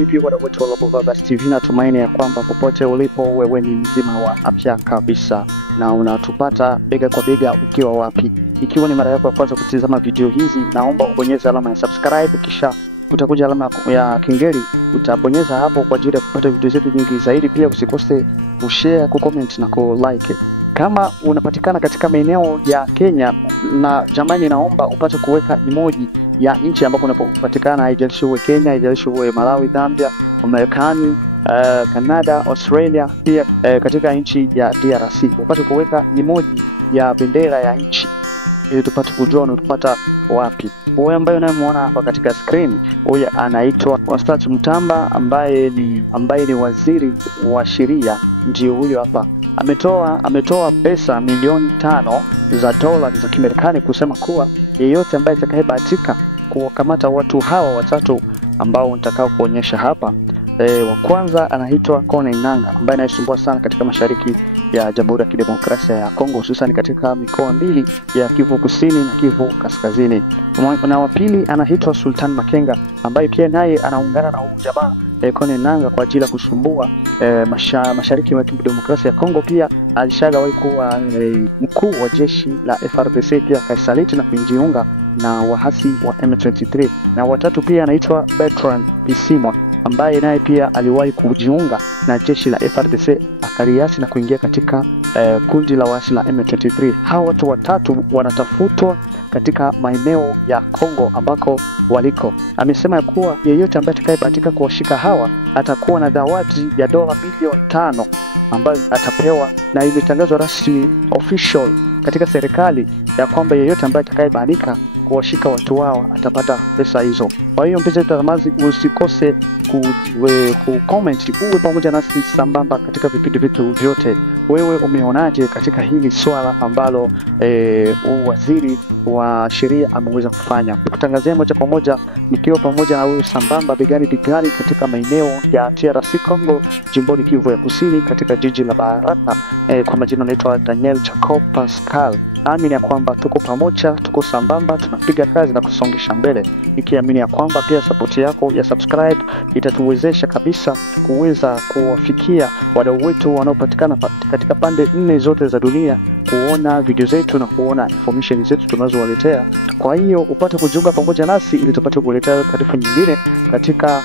vipi wadau wetu wa Global Buzz TV, natumaini ya kwamba popote ulipo wewe ni mzima wa afya kabisa na unatupata bega kwa bega ukiwa wapi. Ikiwa ni mara yako ya kwanza kutazama video hizi, naomba ubonyeze alama ya subscribe, kisha utakuja alama ya kengele, utabonyeza hapo kwa ajili ya kupata video zetu nyingi zaidi. Pia usikose kushare, kucomment na kulike. Kama unapatikana katika maeneo ya Kenya, na jamani, naomba upate kuweka emoji ya nchi ambapo unapopatikana, haijalishi uwe Kenya, haijalishi uwe Malawi, Zambia, Marekani, Canada, Australia, pia katika nchi ya DRC upate kuweka emoji ya bendera ya nchi ili tupate kujua unatupata wapi. Huyu ambaye unamuona hapa katika screen, huyu anaitwa Ostaz Mutamba ambaye ni waziri wa sheria. Ndio huyu hapa ametoa pesa milioni 5 za dola za Kimarekani kusema kuwa yeyote ambaye atakayebahatika kuwakamata watu hawa watatu ambao nitakao kuonyesha hapa. Wa kwanza anaitwa Kone Nanga ambaye anasumbua sana katika mashariki ya Jamhuri ya Kidemokrasia ya Kongo, hususan katika mikoa mbili ya Kivu Kusini na Kivu Kaskazini. Na wa pili anaitwa Sultan Makenga ambaye pia naye anaungana na huyu jamaa Kone Nanga kwa ajili ya kusumbua mashariki ya Kidemokrasia ya Kongo. Pia alishawahi kuwa mkuu wa jeshi la FARDC, pia kaisaliti na kujiunga na wahasi wa M23. Na watatu pia anaitwa Bertrand Bisimwa ambaye naye pia aliwahi kujiunga na jeshi la FARDC akaliasi na kuingia katika kundi la wahasi la M23. Hawa watu watatu wanatafutwa katika maeneo ya Kongo ambako waliko. Amesema ya kuwa yeyote ambaye atakayebahatika kuwashika hawa atakuwa na zawadi ya dola milioni 5 ambayo atapewa, na imetangazwa rasmi official katika serikali ya kwamba yeyote ambaye atakayebahatika kuwashika watu wao atapata pesa hizo. Kwa hiyo mpenzi mtazamaji, usikose ku-comment, uwe pamoja nasi sambamba katika vipindi vyetu vyote. Wewe umeonaje katika hili swala ambalo waziri wa sheria ameweza kufanya? Kutangazia moja kwa moja nikiwa pamoja na wewe sambamba bigani katika maeneo ya DRC Congo, jimboni Kivu ya Kusini, katika jiji la Baraka. Kwa majina naitwa Daniel Jacob Pascal. Naamini ya kwamba tuko pamoja, tuko sambamba, tunapiga kazi na kusongesha mbele, nikiamini ya kwamba pia support yako ya subscribe itatuwezesha kabisa kuweza kuwafikia wadau wetu wanaopatikana katika pande 4 zote za dunia, kuona video zetu na kuona information zetu tunazowaletea. Kwa hiyo upate kujiunga pamoja nasi ili tupate kuletea taarifa nyingine katika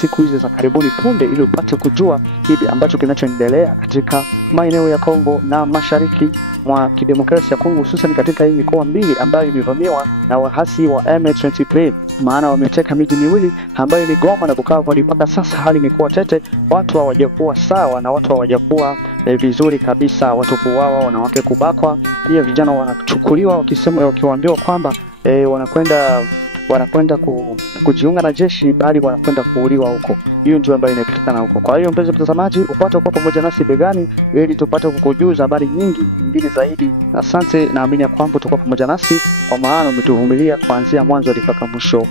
siku hizi za karibuni punde, ili upate kujua kipi ambacho kinachoendelea katika maeneo ya Kongo na mashariki mwa Kidemokrasia ya Kongo, hususan katika hii mikoa mbili ambayo imevamiwa na wahasi wa M23. Maana wameteka miji miwili ambayo ni Goma na Bukavu. Mpaka sasa hali imekuwa tete, watu hawajakuwa sawa na watu hawajakuwa vizuri kabisa. Watu kuuawa, wanawake kubakwa, pia vijana wanachukuliwa wakiwaambiwa kwamba wanakwenda kujiunga na jeshi, bali wanakwenda kuuliwa huko. Hiyo ndio ambayo inapatikana huko. Kwa hiyo mpenzi mtazamaji, upate kuwa pamoja nasi begani ili tupate kukujuza habari nyingi zaidi. Asante, naamini ya kwamba utakuwa pamoja nasi kwa maana umetuvumilia kuanzia mwanzo hadi mpaka mwisho.